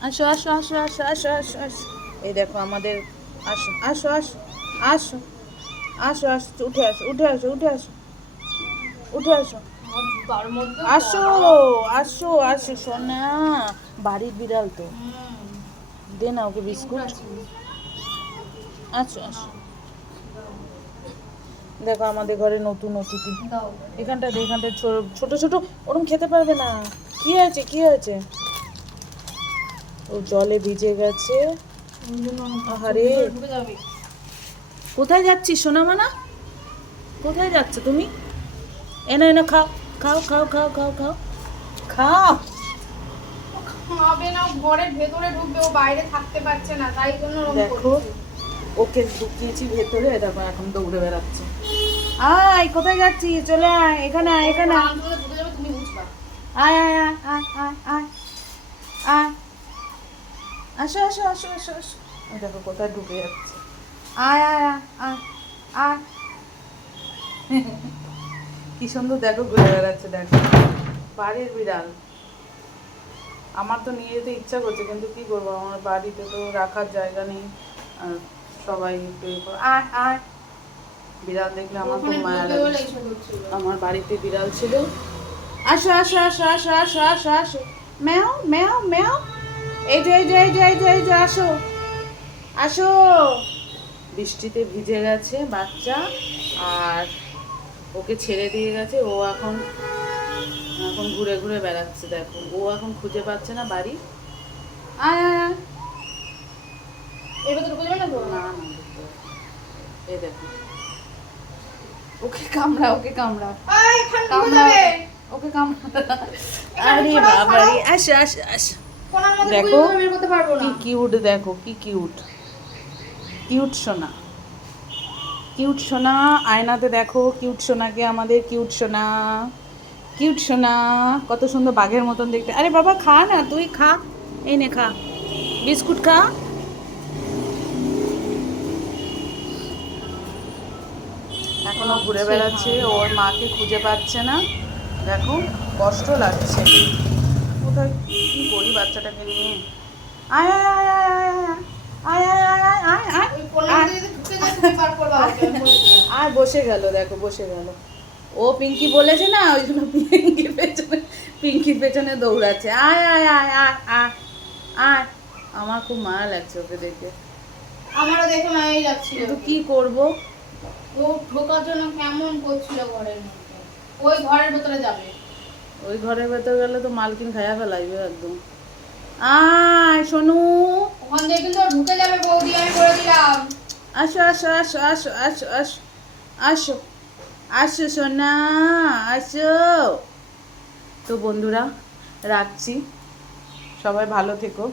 আসো আসো আসো আসো আসো আসো আসো এই দেখো আমাদের আসো আসো আসো আসো আসো আসো উঠে আসো উঠে আসো উঠে আসো উঠে আসো আসো আসো আসো সোনা বাড়ির বিড়াল তো দে না ওকে বিস্কুট আসো আসো দেখো আমাদের ঘরে নতুন অতিথি এখানটা এখানটা ছোট ছোট ওরকম খেতে পারবে না কি হয়েছে কি হয়েছে ও জলে ভিজে গেছে। আহারে। কোথায় যাচ্ছিস সোনামানা? কোথায় যাচ্ছ তুমি? এনো এনো খাও খাও খাও খাও খাও খাও। খাও। খাবে না ঘরের ভেতরে ঢুকবে ও বাইরে থাকতে পারছে না তাই জন্য দেখো ওকে ঢুকিয়েছি ভেতরে দেখো এখন দৌড়ে বেড়াচ্ছে। আয় কোথায় যাচ্ছিস? চলে আয় এখানে আয় এখানে আয় আয় আয় আয় আয় আয়। আসো আসো আসো আসো আসো। দেখো কোথায় ঢুকে যাচ্ছে। আয় আয় আয় আয় কি সুন্দর দেখো ঘুরে বেড়াচ্ছে দেখো। বাড়ির বিড়াল। আমার তো নিয়ে যেতে ইচ্ছা করছে কিন্তু কি করব? আমার বাড়িতে তো রাখার জায়গা নেই। আর সবাই একটু আয় আয়। বিড়াল দেখলে আমার খুব মায়া লাগে আমার বাড়িতে বিড়াল ছিল। আসো আসো আসো আসো আসো আসো আসো। ম্যাও ম্যাও ম্যাও। এই যে এই যে এই যে এই যে এই যে আসো। আসো। বৃষ্টিতে ভিজে গেছে বাচ্চা আর ওকে ছেড়ে দিয়ে গেছে। ও এখন এখন ঘুরে ঘুরে বেড়াচ্ছে দেখো। ও এখন খুঁজে পাচ্ছে না বাড়ি। আয় এর ভেতরে না তো? না না দেখো। ওকে কামড়া ওকে কামড়া কামড়া ওকে কামড়া আরে বাবা আসো আসো আসো। দেখো। কি কিউট দেখো কি কিউট কিউট সোনা। কিউট সোনা আয়নাতে দেখো কিউট সোনাকে আমাদের কিউট সোনা। কিউট সোনা কত সুন্দর বাঘের মতন দেখতে। আরে বাবা খা না তুই খা। এই নে খা। বিস্কুট খা। এখনও ঘুরে বেড়াচ্ছে ওর মাকে খুঁজে পাচ্ছে না। দেখো কষ্ট লাগছে। কোথায় বাচ্চাটাকে নিয়ে আয় আয় আয় আয় আয় আয় আয় আয় আয় আয় আয়। আর বসে গেল দেখো বসে গেল ও পিঙ্কি বলেছে না ওই জন্য পিঙ্কির পেছনে পিঙ্কির পেছনে দৌড়াচ্ছে আয় আয় আয় আয় আয় আয় আমার খুব মায়া লাগছে ওকে দেখে আমারও দেখে মায়াই লাগছিল কিন্তু কি করব ও ঢোকার জন্য কেমন করছিল ঘরের মধ্যে ওই ঘরের ভেতরে যাবে ওই ঘরের ভেতরে গেলে তো মালকিন খাইয়া ফেলাইবে একদম আয় সোনু। ওখান দিয়ে কিন্তু ঢুকে যাবে বৌদি আমি করে দিলাম। আসো আসো আসো আসো আসো আসো আসো আসো সোনা আসো। তো বন্ধুরা রাখছি। সবাই ভালো থেকো।